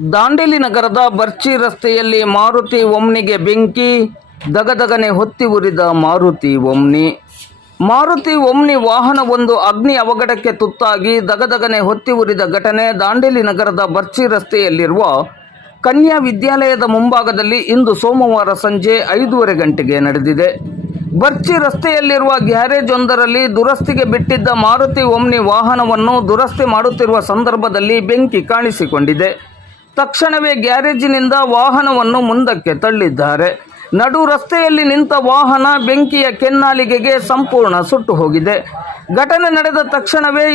ದಾಂಡೇಲಿ ನಗರದ ಬರ್ಚಿ ರಸ್ತೆಯಲ್ಲಿ ಮಾರುತಿ ಓಮ್ನಿಗೆ ಬೆಂಕಿ, ದಗದಗನೆ ಹೊತ್ತಿ ಉರಿದ ಮಾರುತಿ ಓಮ್ನಿ. ಮಾರುತಿ ಓಮ್ನಿ ವಾಹನವೊಂದು ಅಗ್ನಿ ಅವಘಡಕ್ಕೆ ತುತ್ತಾಗಿ ದಗದಗನೆ ಹೊತ್ತಿ ಉರಿದ ಘಟನೆ ದಾಂಡೇಲಿ ನಗರದ ಬರ್ಚಿ ರಸ್ತೆಯಲ್ಲಿರುವ ಕನ್ಯಾ ವಿದ್ಯಾಲಯದ ಮುಂಭಾಗದಲ್ಲಿ ಇಂದು ಸೋಮವಾರ ಸಂಜೆ 5:30 ಗಂಟೆಗೆ ನಡೆದಿದೆ. ಬರ್ಚಿ ರಸ್ತೆಯಲ್ಲಿರುವ ಗ್ಯಾರೇಜ್ ಒಂದರಲ್ಲಿ ದುರಸ್ತಿಗೆ ಬಿಟ್ಟಿದ್ದ ಮಾರುತಿ ಓಮ್ನಿ ವಾಹನವನ್ನು ದುರಸ್ತಿ ಮಾಡುತ್ತಿರುವ ಸಂದರ್ಭದಲ್ಲಿ ಬೆಂಕಿ ಕಾಣಿಸಿಕೊಂಡಿದೆ. ತಕ್ಷಣವೇ ಗ್ಯಾರೇಜಿನಿಂದ ವಾಹನವನ್ನು ಮುಂದಕ್ಕೆ ತಳ್ಳಿದ್ದಾರೆ. ನಡು ರಸ್ತೆಯಲ್ಲಿ ನಿಂತ ವಾಹನ ಬೆಂಕಿಯ ಕೆನ್ನಾಲಿಗೆಗೆ ಸಂಪೂರ್ಣ ಸುಟ್ಟು ಹೋಗಿದೆ. ಘಟನೆ ನಡೆದ ತಕ್ಷಣವೇ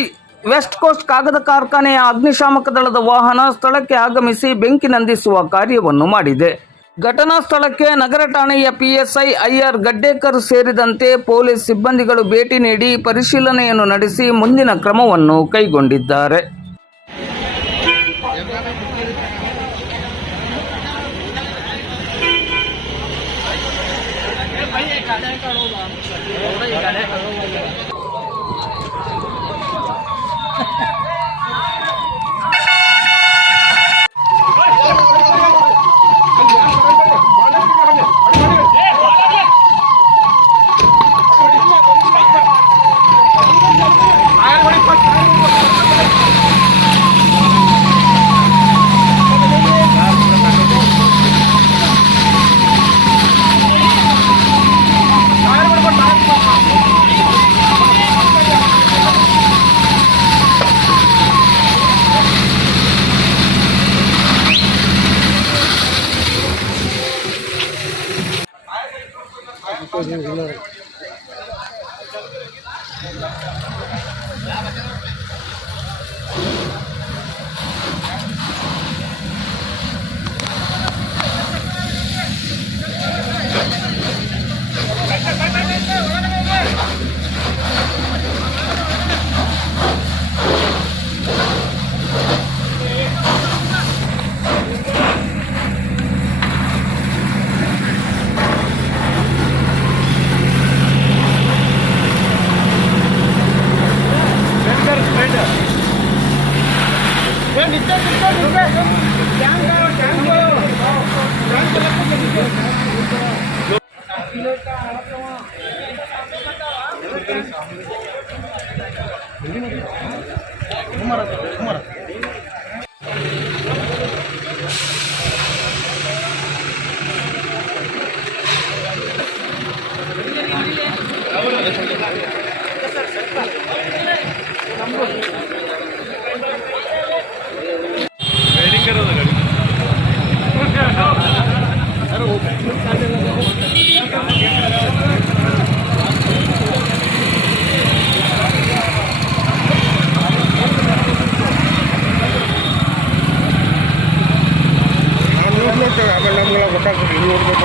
ವೆಸ್ಟ್ ಕೋಸ್ಟ್ ಕಾಗದ ಕಾರ್ಖಾನೆಯ ಅಗ್ನಿಶಾಮಕ ದಳದ ವಾಹನ ಸ್ಥಳಕ್ಕೆ ಆಗಮಿಸಿ ಬೆಂಕಿ ನಂದಿಸುವ ಕಾರ್ಯವನ್ನು ಮಾಡಿದೆ. ಘಟನಾ ಸ್ಥಳಕ್ಕೆ ನಗರ ಠಾಣೆಯ PSI IR ಗಡ್ಡೇಕರ್ ಸೇರಿದಂತೆ ಪೊಲೀಸ್ ಸಿಬ್ಬಂದಿಗಳು ಭೇಟಿ ನೀಡಿ ಪರಿಶೀಲನೆಯನ್ನು ನಡೆಸಿ ಮುಂದಿನ ಕ್ರಮವನ್ನು ಕೈಗೊಂಡಿದ್ದಾರೆ. ಆಮೇಲೆ ನಮ್ಗೆಲ್ಲ ಗೊತ್ತಾಗ್ತದೆ, ಇಲ್ಲಿ ನೋಡ್ಬೇಕು.